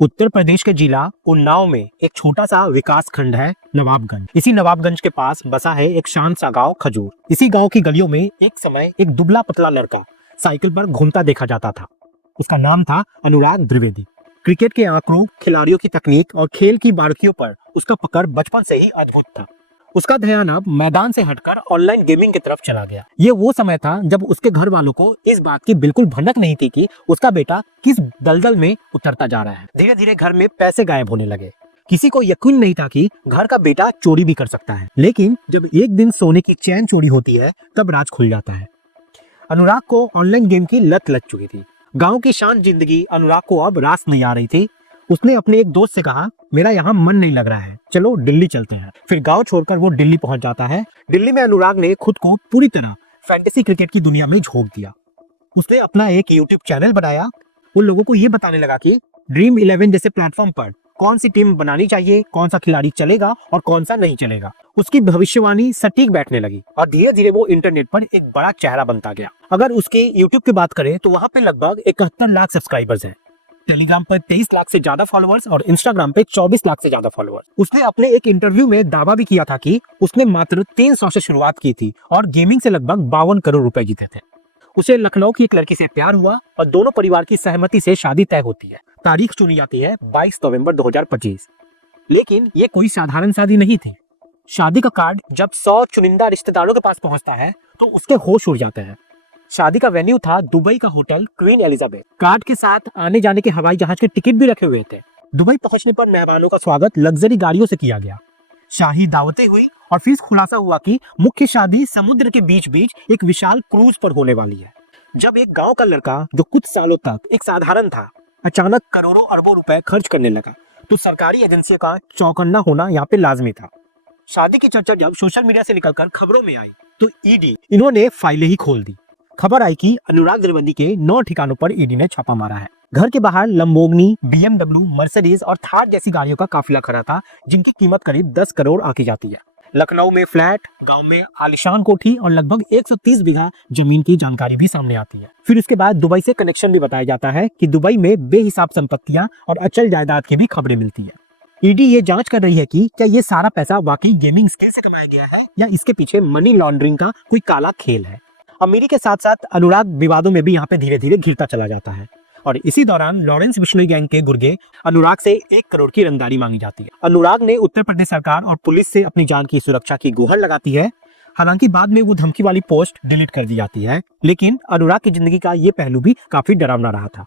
उत्तर प्रदेश के जिला उन्नाव में एक छोटा सा विकास खंड है नवाबगंज। इसी नवाबगंज के पास बसा है एक शांत सा गांव खजूर। इसी गांव की गलियों में एक समय एक दुबला पतला लड़का साइकिल पर घूमता देखा जाता था। उसका नाम था अनुराग द्विवेदी। क्रिकेट के आंकड़ों, खिलाड़ियों की तकनीक और खेल की बारीकियों पर उसका पकड़ बचपन से ही अद्भुत था। उसका ध्यान अब मैदान से हटकर ऑनलाइन गेमिंग की तरफ चला गया। ये वो समय था जब उसके घर वालों को इस बात की बिल्कुल भनक नहीं थी कि उसका बेटा किस दलदल में उतरता जा रहा है। धीरे धीरे घर में पैसे गायब होने लगे। किसी को यकीन नहीं था कि घर का बेटा चोरी भी कर सकता है। लेकिन जब एक दिन सोने की चैन चोरी होती है तब राज खुल जाता है। अनुराग को ऑनलाइन गेम की लत लग चुकी थी। गांव की शांत जिंदगी अनुराग को अब रास नहीं आ रही थी। उसने अपने एक दोस्त से कहा, मेरा यहाँ मन नहीं लग रहा है, चलो दिल्ली चलते हैं। फिर गांव छोड़कर वो दिल्ली पहुंच जाता है। दिल्ली में अनुराग ने खुद को पूरी तरह फैंटेसी क्रिकेट की दुनिया में झोंक दिया। उसने अपना एक यूट्यूब चैनल बनाया। उन लोगों को ये बताने लगा कि ड्रीम 11 जैसे प्लेटफॉर्म पर कौन सी टीम बनानी चाहिए, कौन सा खिलाड़ी चलेगा और कौन सा नहीं चलेगा। उसकी भविष्यवाणी सटीक बैठने लगी और धीरे धीरे वो इंटरनेट पर एक बड़ा चेहरा बनता गया। अगर उसके यूट्यूब की बात करें तो वहाँ पे लगभग 71 लाख सब्सक्राइबर्स हैं। टेलीग्राम पर 23 लाख से ज्यादा फॉलोअर्स और इंस्टाग्राम पे 24 लाख से ज्यादा फॉलोअर्स। उसने अपने एक इंटरव्यू में दावा भी किया था कि उसने मात्र 300 से शुरुआत की थी और गेमिंग से लगभग 52 करोड़ रुपए जीते थे। उसे लखनऊ की एक लड़की से प्यार हुआ और दोनों परिवार की सहमति से शादी तय होती है। तारीख चुनी जाती है 22 नवंबर 2025। लेकिन ये कोई साधारण शादी नहीं थी। शादी का कार्ड जब 100 चुनिंदा रिश्तेदारों के पास पहुंचता है तो उसके होश उड़ जाते हैं। शादी का वेन्यू था दुबई का होटल क्वीन एलिजाबेथ। कार्ड के साथ आने जाने के हवाई जहाज के टिकट भी रखे हुए थे। दुबई पहुंचने पर मेहमानों का स्वागत लग्जरी गाड़ियों से किया गया। शाही दावतें हुई और फिर खुलासा हुआ कि मुख्य शादी समुद्र के बीच बीच एक विशाल क्रूज पर होने वाली है। जब एक गांव का लड़का जो कुछ सालों तक एक साधारण था अचानक करोड़ों अरबों रुपए खर्च करने लगा तो सरकारी एजेंसियों का चौकन्ना होना यहाँ पे लाजमी था। शादी की चर्चा जब सोशल मीडिया से निकलकर खबरों में आई तो ईडी इन्होंने फाइलें ही खोल दी। खबर आई कि अनुराग द्विवेदी के 9 ठिकानों पर ईडी ने छापा मारा है। घर के बाहर लंबोर्गिनी, BMW, मर्सिडीज और थार जैसी गाड़ियों का काफिला खड़ा था जिनकी कीमत करीब 10 करोड़ आकी जाती है। लखनऊ में फ्लैट, गांव में आलीशान कोठी और लगभग 130 बीघा जमीन की जानकारी भी सामने आती है। फिर उसके बाद दुबई से कनेक्शन भी बताया जाता है कि दुबई में बेहिसाब संपत्तियां और अचल जायदाद की भी खबरें मिलती है। ईडी ये जांच कर रही है कि क्या ये सारा पैसा वाकई गेमिंग स्किल से कमाया गया है या इसके पीछे मनी लॉन्ड्रिंग का कोई काला खेल है। अमीरी के साथ साथ अनुराग विवादों में भी यहाँ पे धीरे धीरे घिरता चला जाता है और इसी दौरान लॉरेंस बिश्नोई गैंग के गुर्गे अनुराग से 1 करोड़ की रंगदारी मांगी जाती है। अनुराग ने उत्तर प्रदेश सरकार और पुलिस से अपनी जान की सुरक्षा की गुहार लगाती है। हालांकि बाद में वो धमकी वाली पोस्ट डिलीट कर दी जाती है। लेकिन अनुराग की जिंदगी का ये पहलू भी काफी डरावना रहा था।